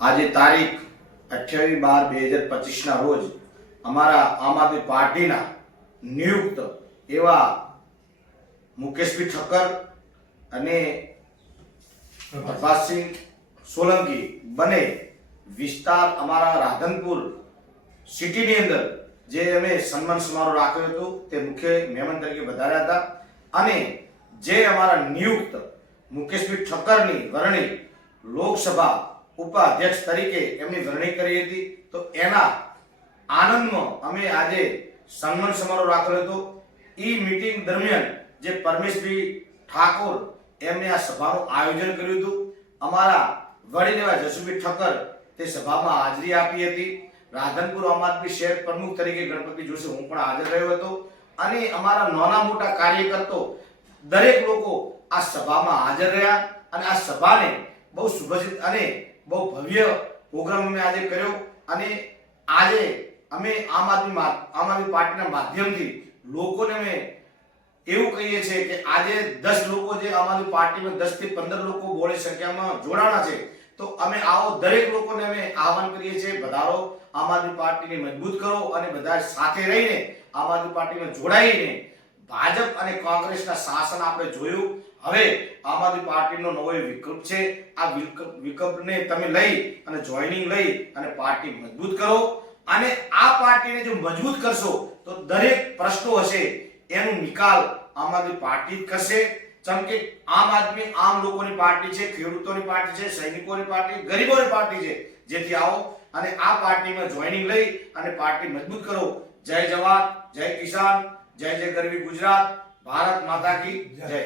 આજે તારીખ 28/12/2025 ના રોજ અમારા આમ આદમી પાર્ટીના નિયુક્ત એવા મુકેશભાઈ ઠક્કર અને પ્રભાતસિંહ સોલંકી બને વિસ્તાર અમારા રાધનપુર સિટીની અંદર જે અમે સન્માન સમારોહ રાખ્યો હતો તે મુખ્ય મહેમાન તરીકે વધાર્યા હતા અને જે અમારા નિયુક્ત મુકેશભાઈ ઠક્કરની વરણી લોકસભા ઉપાધ્યક્ષ તરીકે એમની વરણી કરી હતી તો એના આનંદમાં અમે આજે સન્માન સમારોહ રાખ્યો હતો। ઈ મીટિંગ દરમિયાન જે પરમેશભાઈ ઠાકોર એમને આ સભાનું આયોજન કર્યું હતું। અમારા વડીલ એવા જસુભાઈ ઠક્કર તે સભામાં હાજરી આપી હતી। રાધનપુર આમ આદમી શહેર પ્રમુખ તરીકે ગણપતિ જોશી હું પણ હાજર રહ્યો હતો અને અમારા નાના મોટા કાર્યકર્તાઓ દરેક લોકો આ સભામાં હાજર રહ્યા અને આ સભાને બહુ સુભજિત અને બહુ ભવ્ય પ્રોગ્રામ અમે આજે કર્યો અને આજે અમે આમ આદમી પાર્ટીના માધ્યમથી લોકોને અમે એવું કહીએ છીએ કે આજે 10 લોકો જે આમ આદમી પાર્ટીમાં 10 થી 15 લોકો બોળી સંખ્યામાં જોડાણા છે તો અમે આવો દરેક લોકોને અમે આહવાન કરીએ છીએ વધારો આમ આદમી પાર્ટીને મજબૂત કરો અને બધા સાથે રહીને આમ આદમી પાર્ટીમાં જોડાઈને ભાજપ અને કોંગ્રેસના શાસન આપણે જોયું। હવે આમ આદમી પાર્ટીનો નવો વિકલ્પ છે। આ વિકલ્પને તમે લઈ અને જોઈનિંગ લઈ અને પાર્ટી મજબૂત કરો અને આ પાર્ટીને જો મજબૂત કરશો તો દરેક પ્રશ્નો હશે એનો નિકાલ આમ આદમી પાર્ટી કરશે। જેમ કે આમ આદમી આમ લોકોની પાર્ટી છે, ખેડૂતોની પાર્ટી છે, સૈનિકોની પાર્ટી, ગરીબોની પાર્ટી છે। જેથી આવો અને આ પાર્ટીમાં જોઈનિંગ લઈ અને પાર્ટી મજબૂત કરો। જય જવાન, જય કિસાન, જય જય ગરવી ગુજરાત, ભારત માતા કી જય।